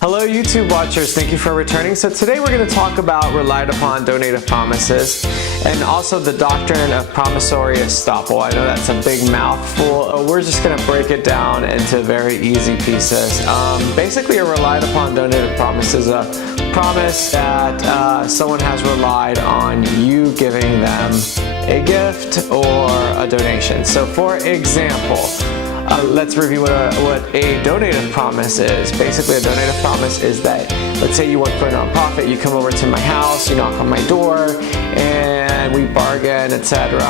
Hello YouTube watchers, thank you for returning. So today we're going to talk about relied upon donative promises and also the doctrine of promissory estoppel. I know that's a big mouthful. We're just going to break it down into very easy pieces. Basically a relied upon donative promise is a promise that someone has relied on you giving them a gift or a donation. So for example, let's review what a donative promise is. Basically, a donative promise is that, let's say you work for a nonprofit, you come over to my house, you knock on my door, and we bargain, etc.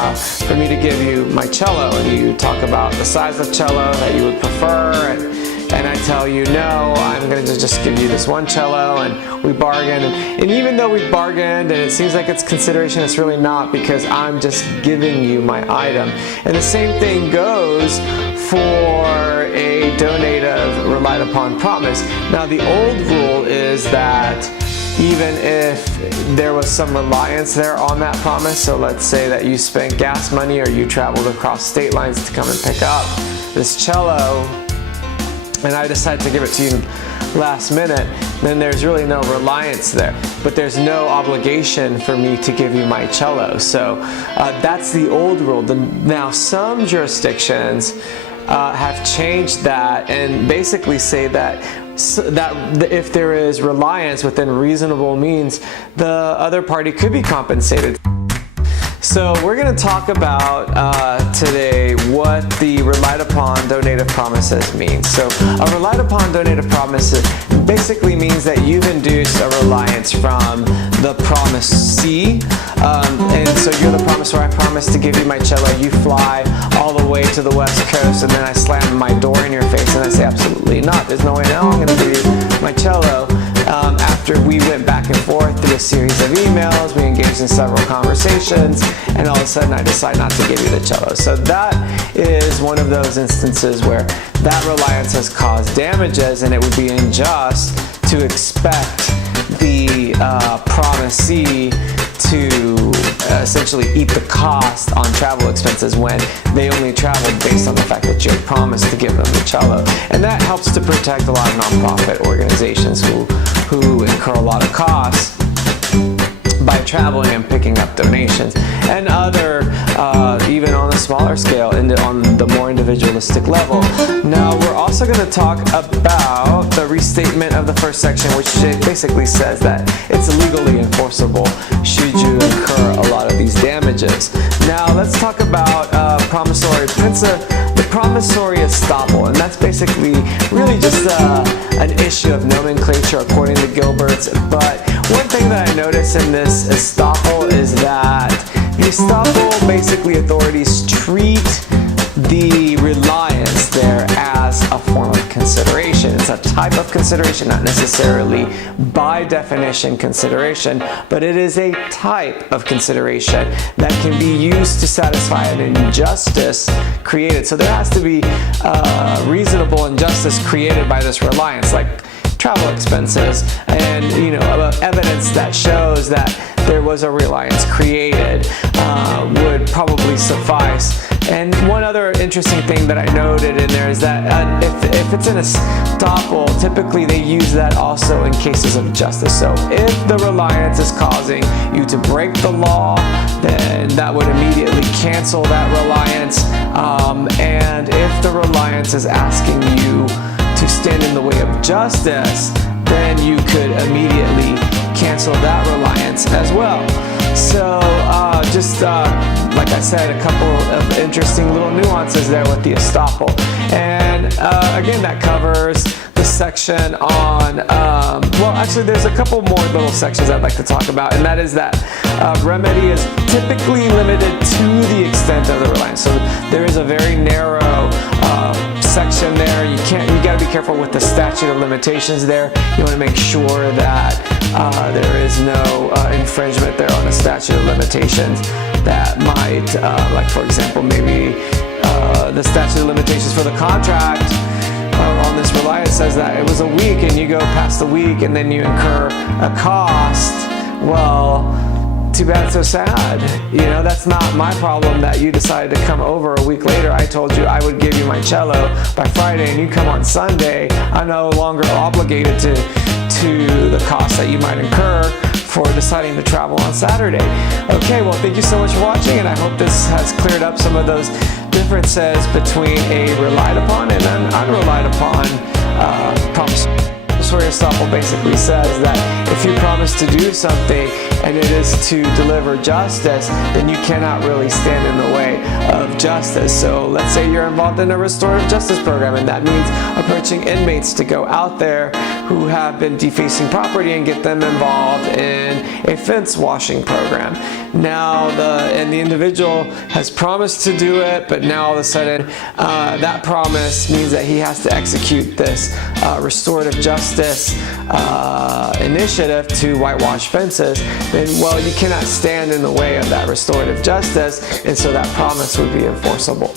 for me to give you my cello, and you talk about the size of cello that you would prefer, and I tell you, no, I'm going to just give you this one cello, and we bargain. And even though we've bargained and it seems like it's consideration, it's really not, because I'm just giving you my item. And the same thing goes for a donative relied upon promise. Now the old rule is that even if there was some reliance there on that promise, so let's say that you spent gas money or you traveled across state lines to come and pick up this cello, and I decide to give it to you last minute, then there's really no reliance there. But there's no obligation for me to give you my cello. So that's the old rule. Now some jurisdictions have changed that and basically say that if there is reliance within reasonable means, the other party could be compensated. So we're going to talk about today what the relied upon donative promises mean. So a relied upon donative promise basically means that you've induced a reliance from the promisee. And so you're the promisor. I promise to give you my cello. You fly all the way to the West Coast, and then I slam my door in your face and I say, absolutely not. There's no way now I'm going to give you my cello. After we went back and forth through a series of emails, we engaged in several conversations, and all of a sudden I decide not to give you the cello. So that is one of those instances where that reliance has caused damages, and it would be unjust to expect the promisee to essentially eat the cost on travel expenses when they only traveled based on the fact that you had promised to give them the cello. And that helps to protect a lot of nonprofit organizations who incur a lot of costs by traveling and picking up donations, and other, even on a smaller scale, on the more individualistic level. Now we're also going to talk about the restatement of the first section, which basically says that it's legally enforceable should you incur a lot of these damages. Now let's talk about the promissory estoppel, and that's basically really just an issue of nomenclature according to Gilbert's. But one thing that I notice in this estoppel is that the estoppel, basically authorities treat the reliance there as a form of consideration. It's a type of consideration, not necessarily by definition consideration, but it is a type of consideration that can be used to satisfy an injustice created. So there has to be reasonable injustice created by this reliance, like travel expenses, and evidence that shows that there was a reliance created would probably suffice. And one other interesting thing that I noted in there is that if it's an estoppel, typically they use that also in cases of justice. So if the reliance is causing you to break the law, then that would immediately cancel that reliance. And if the reliance is asking you to stand in the way of justice, then you could immediately cancel that reliance as well. So like I said, a couple of interesting little nuances there with the estoppel. And again, that covers the section on, well actually there's a couple more little sections I'd like to talk about, and that is that remedy is typically limited to the extent of the reliance. So there is a very narrow section there. You got to be careful with the statute of limitations there. You want to make sure that there is no infringement there on the statute of limitations that might, like for example, maybe the statute of limitations for the contract on this reliance says that it was a week, and you go past the week and then you incur a cost. Well, too bad, so sad. You know, that's not my problem that you decided to come over a week later. I told you I would give you my cello by Friday and you come on Sunday. I'm no longer obligated to the cost that you might incur for deciding to travel on Saturday. Okay, well, thank you so much for watching, and I hope this has cleared up some of those differences between a relied upon and an unrelied upon promissory estoppel. Basically says that if you promise to do something and it is to deliver justice, then you cannot really stand in the way of justice. So let's say you're involved in a restorative justice program, and that means approaching inmates to go out there who have been defacing property and get them involved in a fence washing program. Now the individual has promised to do it, but now all of a sudden that promise means that he has to execute this restorative justice initiative to whitewash fences. Then, well, you cannot stand in the way of that restorative justice, and so that promise would be enforceable.